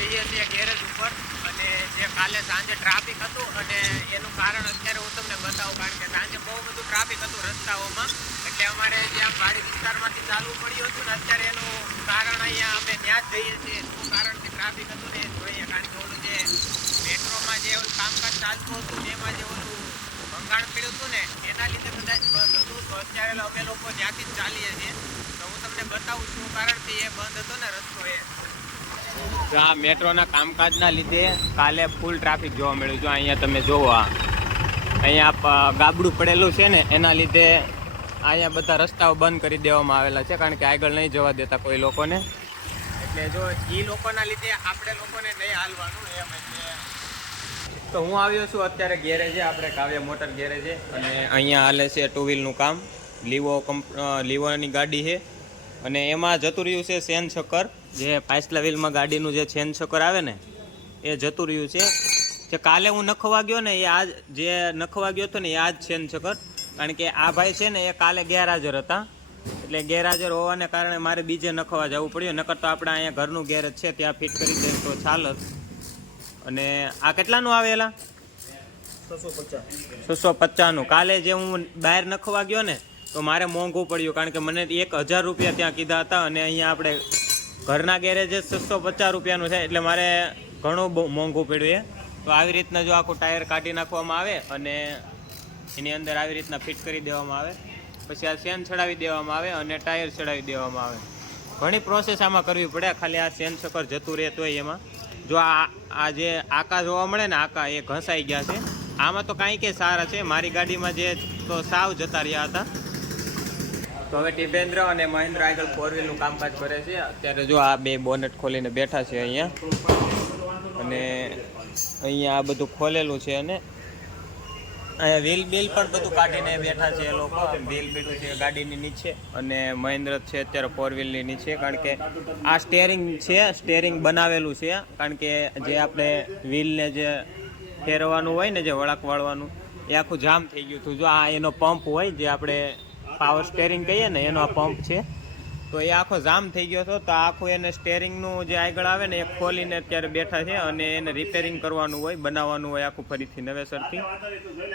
જઈએ છીએ ગેરેજ ઉપર અને જે કાલે સાંજે ટ્રાફિક હતું અને એનું કારણ અત્યારે હું તમને બતાવું, કારણ કે સાંજે બહુ બધું ટ્રાફિક હતું રસ્તાઓમાં, એટલે અમારે જ્યાં વાડી વિસ્તારમાંથી ચાલવું પડ્યું હતું ને અત્યારે એનું કારણ અહીંયા અમે ત્યાં જ જઈએ છીએ. શું કારણથી ટ્રાફિક હતું ને એ જોઈએ, કારણ કે ઓલું જે મેટ્રોમાં જે ઓલું કામકાજ ચાલતું હતું એમાં જે ઓલું ભંગાણ પડ્યું હતું ને એના લીધે કદાચ બંધ હતું. તો અત્યારે અમે લોકો ત્યાંથી જ ચાલીએ છીએ, તો હું તમને બતાવું શું કારણથી એ બંધ હતો ને રસ્તો એ. આ મેટ્રોના કામકાજના લીધે કાલે ફૂલ ટ્રાફિક જોવા મળ્યું. જો અહીંયા તમે જોવો, અહીંયા ગાબડું પડેલું છે ને એના લીધે અહીંયા બધા રસ્તાઓ બંધ કરી દેવામાં આવેલા છે, કારણ કે આગળ નહીં જવા દેતા કોઈ લોકોને. એટલે જો એ લોકોના લીધે આપણે લોકોને નહીં હાલવાનું એમ. એટલે તો હું આવ્યો છું અત્યારે ગેરેજે, આપણે કાવ્ય મોટર ગેરેજે, અને અહીંયા હાલે છે ટુ વ્હીલનું કામ. લીવોની ગાડી છે અને એમાં જતું રહ્યું છે ચેન છકર, જે પાછલા વ્હીલમાં ગાડીનું જે ચેન છકર આવે ને એ જતું રહ્યું છે. જે કાલે હું નખવા ગયો ને એ આજ જે નખવા ગયો હતો ને એ આજ ચેન છકર, કારણ કે આ ભાઈ છે ને એ કાલે ગેરહાજર હતા, એટલે ગેરહાજર હોવાને કારણે મારે બીજે નખવા જવું પડ્યું. નકર તો આપણે અહીંયા ઘરનું ગેરેજ છે ત્યાં ફિટ કરી દઈએ તો ચાલત. અને આ કેટલાનું આવેલા? 650નું. કાલે જે હું બહાર નખવા ગયો ને તો મારે મોંઘું પડ્યું, કારણ કે મને 1000 રૂપિયા ત્યાં કીધા હતા અને અહીંયા આપણે ઘરના ગેરેજ 650 રૂપિયાનું છે, એટલે મારે ઘણું બહુ મોંઘું પડ્યું. તો આવી રીતના જો આખું ટાયર કાઢી નાખવામાં આવે અને એની અંદર આવી રીતના ફિટ કરી દેવામાં આવે, પછી આ ચેન ચડાવી દેવામાં આવે અને ટાયર ચડાવી દેવામાં આવે. ઘણી પ્રોસેસ આમાં કરવી પડે, ખાલી આ ચેન છકર જતું રહે તો એમાં. જો આ જે આકા જોવા મળે ને આકા એ ઘસાઈ ગયા છે. આમાં તો કાંઈ કે સારા છે, મારી ગાડીમાં જે તો સાવ જતા રહ્યા હતા. તો હવે ટિપેન્દ્ર અને મહેન્દ્ર આગળ 4 વ્હીલનું કામકાજ કરે છે. અત્યારે જો આ બે બોનેટ ખોલીને બેઠા છે અહીંયા, અને અહીંયા આ બધું ખોલેલું છે અને અહીંયા વ્હીલ બિલ પણ બધું કાઢીને બેઠા છે એ લોકો. વ્હીલ બીડું છે ગાડીની નીચે અને મહેન્દ્ર છે અત્યારે 4 વ્હીલની નીચે, કારણ કે આ સ્ટેરિંગ છે, સ્ટેરિંગ બનાવેલું છે, કારણ કે જે આપણે વ્હીલને જે ફેરવાનું હોય ને, જે વળાંક વાળવાનું એ આખું જામ થઈ ગયું હતું. જો આ એનો પંપ હોય જે આપણે પાવર સ્ટેરિંગ કહીએ ને એનો આ પંપ છે, તો એ આખો જામ થઈ ગયો હતો. તો આખું એને સ્ટેરિંગનું જે આગળ આવે ને એ ખોલીને અત્યારે બેઠા છે અને એને રિપેરિંગ કરવાનું હોય, બનાવવાનું હોય આખું ફરીથી નવેસરથી.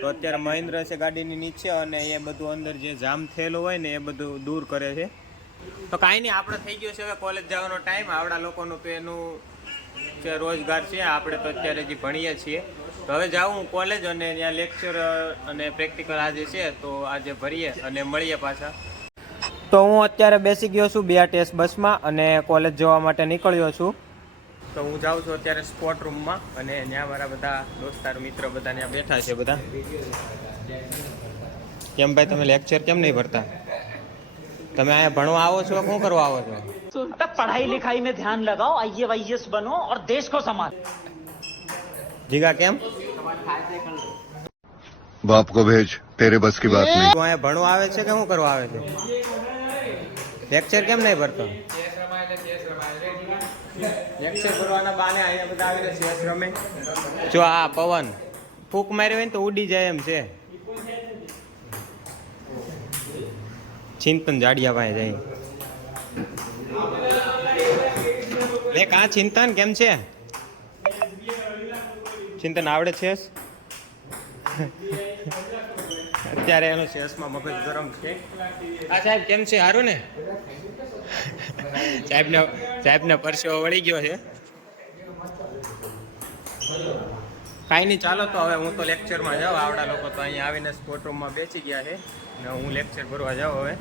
તો અત્યારે મહેન્દ્ર છે ગાડીની નીચે અને એ બધું અંદર જે જામ થયેલું હોય ને એ બધું દૂર કરે છે. તો કાંઈ નહીં, આપણે થઈ ગયો છે હવે કોલેજ જવાનો ટાઈમ. આવડા લોકોનું તો એનું જે રોજગાર છે, આપણે તો અત્યારે હજી ભણીએ છીએ. તો હવે જાઉં હું કોલેજ અને ત્યાં લેક્ચર અને પ્રેક્ટિકલ આજે છે તો આજે ભરીએ અને મળીએ પાછા. તો હું અત્યારે બેસી ગયો છું BRTS બસમાં અને કોલેજ જવા માટે નીકળ્યો છું. તો હું જાઉં છું અત્યારે સ્પોર્ટ રૂમમાં અને ત્યાં મારા બધા દોસ્તાર મિત્ર બધા ત્યાં બેઠા છે બધા. કેમ ભાઈ તમે લેક્ચર કેમ નહીં ભરતા? તમે અહીંયા ભણવા આવો છો, શું કરવા આવો છો? पढ़ाई लिखाई में ध्यान लगाओ, IAS बनो और देश को संभालो. જીગા કેમ? बाप को भेज, तेरे बस की बात नहीं. તું અહીંયા ભણવા આવે છે કે શું કરવા આવે છે? લેક્ચર કેમ નહીં ભરતો? લેક્ચર ભરવાના બહાને અહીંયા બધા આવીને ચેસ રમે. જો આ પવન ફૂંક માર્યો હોય ને તો ઉડી જાય એમ છે. ચિંતન જાડિયા પાસે જાય. લે કાં ચિંતન કેમ છે? ચિંતન આવડે છે? અત્યારે એનું શેષમાં મગજ ગરમ છે. આ સાહેબ કેમ છે? સારું ને? સાહેબને પરસેવો વળી ગયો છે. કાંઈ નહીં, ચાલો તો હવે હું તો લેક્ચરમાં જાઉં. આવડા લોકો તો અહીંયા આવીને સ્પોર્ટ રૂમમાં બેસી ગયા છે ને હું લેક્ચર ભરવા જાઉં હવે.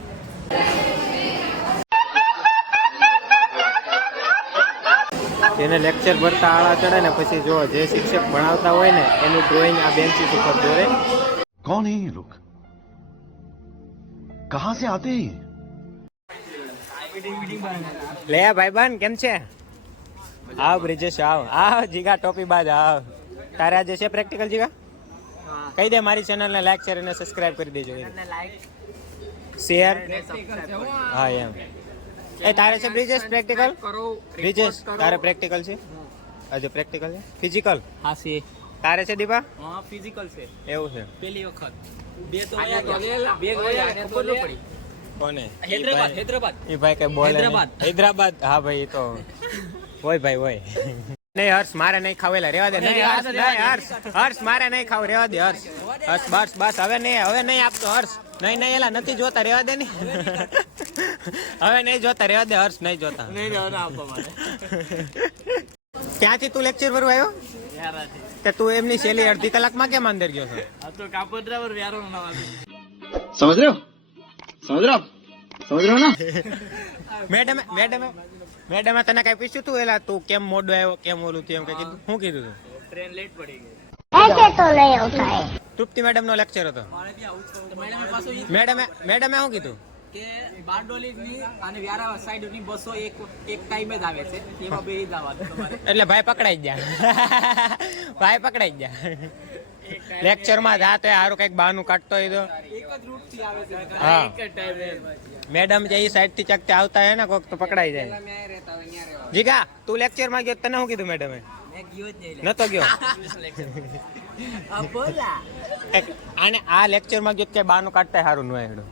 જેને લેક્ચર ભરતા આળા ચડે ને પછી જો જે શિક્ષક ભણાવતા હોય ને એનું ડ્રોઈંગ આ બેન્ચીસ ઉપર દોરે. कौन है ये लोग? कहाँ से आते हैं? લે ભાઈબંધ કેમ છે? આવ બ્રિજેશ આવ. જીગા ટોપી બાજ આવ. તારે આજે છે પ્રેક્ટિકલ જીગા? કહી દે મારી ચેનલને લાઈક શેર અને સબસ્ક્રાઇબ કરી દેજો. શેર હા એમ. એ તારે છે બ્રિજેશ પ્રેક્ટિકલ? બ્રિજેશ તારે પ્રેક્ટિકલ છે આજે? પ્રેક્ટિકલ છે ફિઝિકલ? હા છે. તારે છે દીપા? હા ફિઝિકલ છે. એવું છે. પહેલી વખત બે તો બે ગયા ખબર ન પડી. કોને? હૈદરાબાદ એ ભાઈ કઈ બોલે? હૈદરાબાદ. હૈદરાબાદ હા ભાઈ એ તો હોય ભાઈ હોય. નહીં હર્ષ મારે નહીં ખાવેલા રેવા દે નહીં હર્ષ નહીં હર્ષ મારે નહીં ખાવ રેવા દે હર્ષ હર્ષ બસ હવે નહીં આપતો હર્ષ નહીં એલા નથી જોતા રેવા દે ને હવે નહીં જોતા રેવા દે હર્ષ નહીં જોતા ક્યાંથી તું લેક્ચર ભરવા આવ્યો કે તું એમની છેલ્લી અડધી કલાકમાં કેમ અંદર ગયો છો समझ रहे हो ना મેડમે તને કઈ પૂછ્યું તું એલા તું કેમ મોડો આવ્યો કેમ ઓલું થયું એમ કઈ કીધું શું કીધું તું ट्रेन लेट पड़ी गई ऐसे तो नहीं होता है। તૃપ્તિ મેડમ નો લેક્ચર હતો तो मैडम पास મેડમે શું કીધું કે બારડોલી ની અને વ્યારા સાઈડ ની બસો એક ટાઈમે જ આવે છે એમાં બે જવાનું તમારે એટલે ભાઈ પકડાઈ ગયા લેક્ચર માં જા તો હારું કઈક બહાનું કાઢતો હોય તો એક જ રૂટ થી આવે છે હા. એક જ ટાઈમે મેડમ જે ઈ સાઈડ થી ચકતે આવતા હે ને કોક તો પકડાઈ જાય મેં રહેતા હોય ત્યાં રહેવા જીગા તું લેક્ચર માં ગયો તને શું કીધું મેડમે મેં ગયો જ નહીં નતો ગયો આ બોલા આને આ લેક્ચર માં ગયો કે બહાનું કાઢતા હારું નો હેડો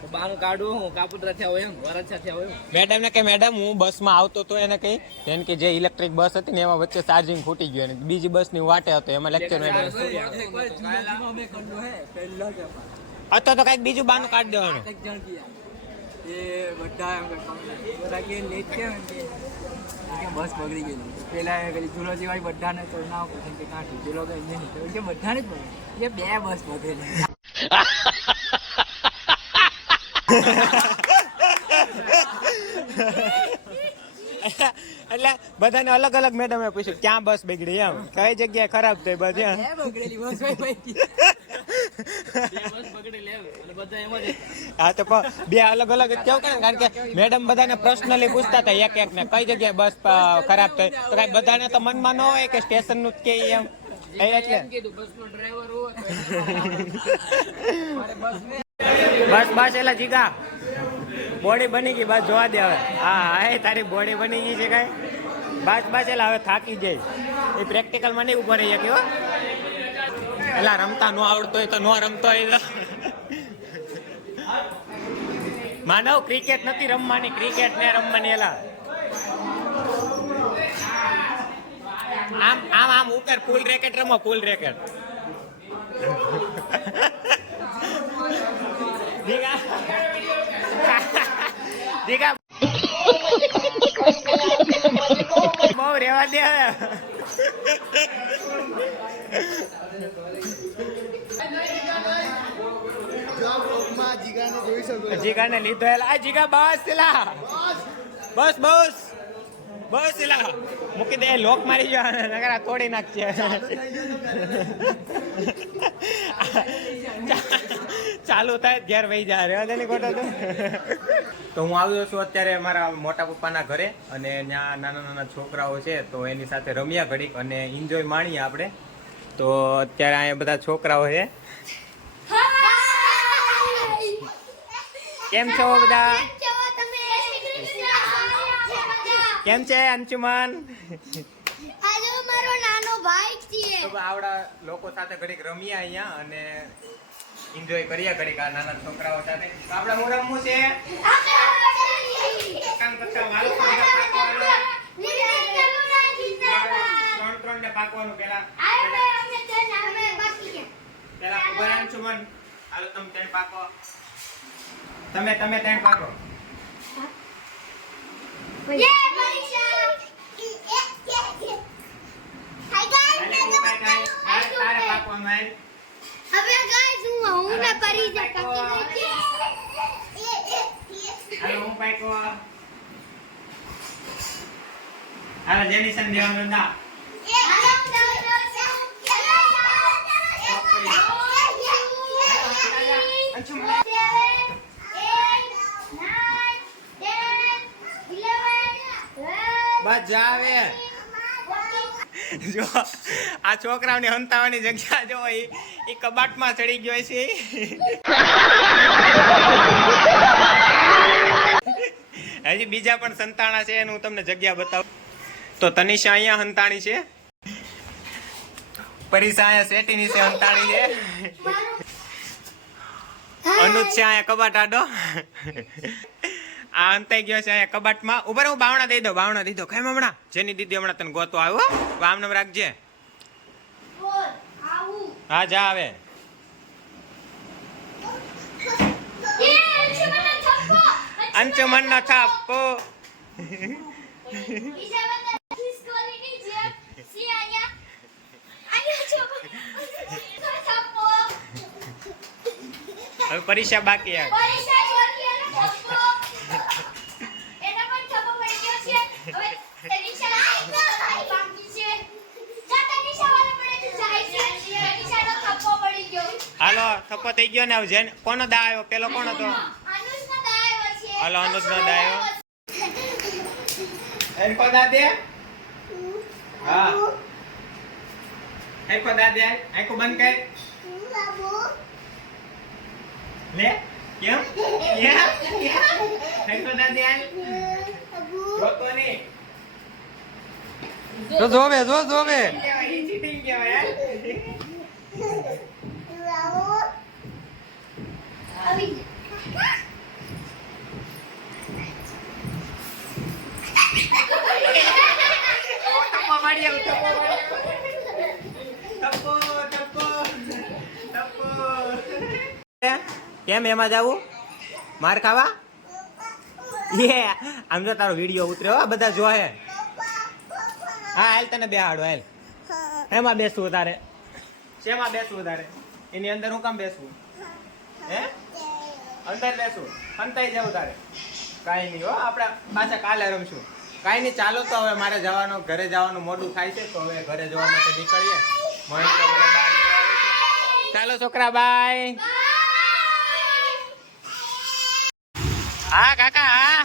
તો બાનું કાઢું હું કાપુતરા થયા હોય એમ વરછા થયા હોય મેડમ ને કે મેડમ હું બસ માં આવતો તો એને કઈ જેમ કે જે ઇલેક્ટ્રિક બસ હતી ને એમાં વચ્ચે ચાર્જિંગ ફૂટી ગયું અને બીજી બસ ની વાટે હતો એમાં લેક્ચર મેડમ હતો તો કઈક બીજું બહાનું કાઢી દેવાનું એ બધા એમ બધા કે લેટ કેમ કે બસ બગડી ગયેલી પેલા પેલી ઝુલોજી વાળી બધાને તો ના પૂછે કે કાંઠી ઝુલો તો નહીં તો કે બધાને જ બગડી એ બે બસ બગડેલી એટલે બધાને અલગ અલગ મેડમે પૂછ્યું ક્યાં બસ બગડી એમ કઈ જગ્યાએ ખરાબ થઈ બસ એમ બે બગડેલી બસ પૈકી બે બસ બગડેલી એમ અને બધા એમ જ હા તો બે અલગ અલગ કેવું કે કારણ કે મેડમ બધાને પર્સનલી પૂછતા હતા એક એક ને કઈ જગ્યાએ બસ ખરાબ થઈ તો કઈ બધાને તો મનમાં ન હોય કે સ્ટેશન નું જ કે એમ એટલે કીધું બસનો ડ્રાઈવર હોય મારે બસ એલા જીગા બોડી બની ગઈ બસ જોવા દે હવે હા તારી બોડી બની ગઈ છે કઈ બસ એલા હવે થાકી જાય એ પ્રેક્ટિકલ માં નહીં ઉભો રહી શકે હો એલા રમતા નો આવડતો હોય તો નો રમતો હોય તો માનવ ક્રિકેટ નથી રમવાની ક્રિકેટ ને રમવાની એલા આમ ઉપર ફૂલ રેકેટ રમો ફૂલ રેકેટ દીકા બહુ રેવા દે જીગાને લીધો એલા આ જીગા બસ એલા બસ એલા મૂકી દે લોક મારી ગયો નકર આ તોડી નાખશે ચાલુ થાય ઘેર વહી જાય રેવા દે ની ખોટો તો હું આવ્યો છું અત્યારે મારા મોટા પપ્પાના ઘરે અને ત્યાં નાના છોકરાઓ છે તો એની સાથે રમ્યા ઘડીક અને એન્જોય માણીએ આપણે તો અત્યારે અહીંયા બધા છોકરાઓ છે કેમ છો બધા કેમ છે અંશુમન આજે મારો નાનો ભાઈ છે તો આવડા લોકો સાથે ઘડીક રમ્યા અહીંયા અને એન્જોય કર્યા ઘડીક આ નાના છોકરાઓ સાથે આપણે હું રમવું છે કામ કરતા વાલો ત્રણ ને પાકવાનું પેલા ઉભા અંશુમન હાલો તમે ત્રણ પાકો તમે ત્રણ પાકો તારે પાકવાનું હાલ હવે ગાઈસ હું ને પરી જ કાકી હાલો હું પાકો હાલો જેનિસન દેવાનું ના બસ જાવે જો આ છોકરાઓની હંતાવાની જગ્યા જો એ કબાટમાં ચડી ગયો છે હજી બીજા પણ સંતાણા છે એનું હું તમને જગ્યા બતાવું તો તનિષા અહીંયા હંતાણી છે પરીસા અહીંયા શેટીની છે હંતાણી છે અનુજ છે અહીંયા કબાટ આડો આ અંતાઈ ગયો છે અહીંયા કબાટમાં. ઉપર હું બાવણા દઈ દો ખાઈ હમણાં. જેની દીદી હમણાં તને ગોતો આવ્યો. આમ નામ રાખજે. બોલ આવું હા જા આવે. એ અંશુમન થપ્પો અંશુમનનો થપ્પો. બીજા બધા ખિસકોલીની જેમ સી આયા છો થપ્પો હવે પરીક્ષા બાકી યાર. પરીક્ષા છોડ્યાનો થપ્પો એના પણ થપ્પો પડી ગયો છે. હવે તનિષા બાકી છે. જા તનિષા વાળો પડે તો જાય છે. તનિષાનો થપ્પો પડી ગયો. હાલો થપ્પો થઈ ગયો ને. હવે જેને કોનો દા આવ્યો? પેલો કોણ હતો? અનુજનો દાયો છે. હાલો અનુજનો દા આવ્યો. એનકો દા દે. હા એનકો દા દે. આંખો બંધ કર. બાબુ લે કેમ? એનકો દા દે. જોતો નહીં. તો જોવે કહેવાય, એ cheating કહેવાય, હે? બાબુ આવી થપ્પો મારી આવ, થપ્પો મારી આવ. થપ્પો, થપ્પો, થપ્પો. કેમ એમાં જાવું? માર ખાવા? આમ જો તારો વિડીયો ઉતર્યો હો, બધા જોહે. હા હાલ તને બેહાડો હાલ. એમાં બેસવું તારે? શેમાં બેસવું તારે? એની અંદર હું કામ બેસવું? હે અંદર બેસવું? અંતાઈ જવું તારે? કાંઈ નહીં હો, આપણે પાછા કાલે રમશું. કાંઈ નહીં, ચાલો તો હવે મારે જવાનું, ઘરે જવાનું મોડું થાય છે, તો હવે ઘરે જવા માટે નીકળીએ. મને તો મને બહાર લેવા આવે છે. ચાલો છોકરા, બાય. હા કાકા હા.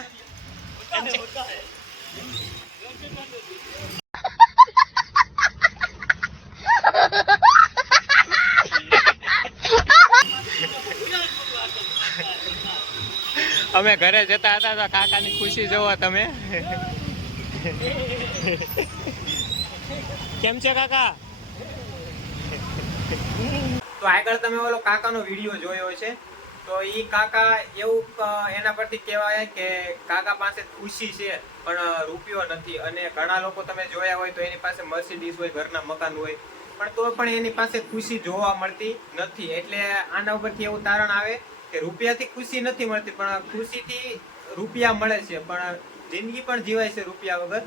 અમે ઘરે જતા હતા તો કાકાની ખુશી જોવો તમે. કેમ છે કાકા? તો આગળ તમે ઓલો કાકાનો વિડીયો જોયો છે, તો ઈ કાકા એવું એના પરથી કહેવાય કે કાકા પાસે ખુશી છે પણ રૂપિયો નથી. અને ઘણા લોકો તમે જોયા હોય તો એની પાસે મર્સિડીઝ હોય, ઘરના મકાન હોય, પણ તો પણ એની પાસે ખુશી જોવા મળતી નથી. એટલે આના ઉપરથી એવું તારણ આવે કે રૂપિયાથી ખુશી નથી મળતી, પણ ખુશીથી રૂપિયા મળે છે, પણ જિંદગી પણ જીવાય છે રૂપિયા વગર.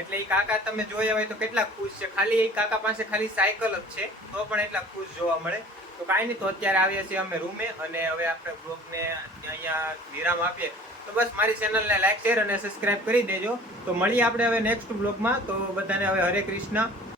એટલે એ કાકા તમે જોયા હોય તો કેટલા ખુશ છે. ખાલી એ કાકા પાસે ખાલી સાયકલ જ છે, તો પણ એટલા ખુશ જોવા મળે. તો કાંઈ નહીં, તો અત્યારે આવીએ છીએ અમે રૂમે, અને હવે આપણે બ્લોગને અહીંયા વિરામ આપીએ. તો બસ મારી ચેનલને લાઈક, શેર અને સબસ્ક્રાઇબ કરી દેજો. તો મળીએ આપણે હવે નેક્સ્ટ બ્લોગમાં. તો બધાને હવે હરે કૃષ્ણ.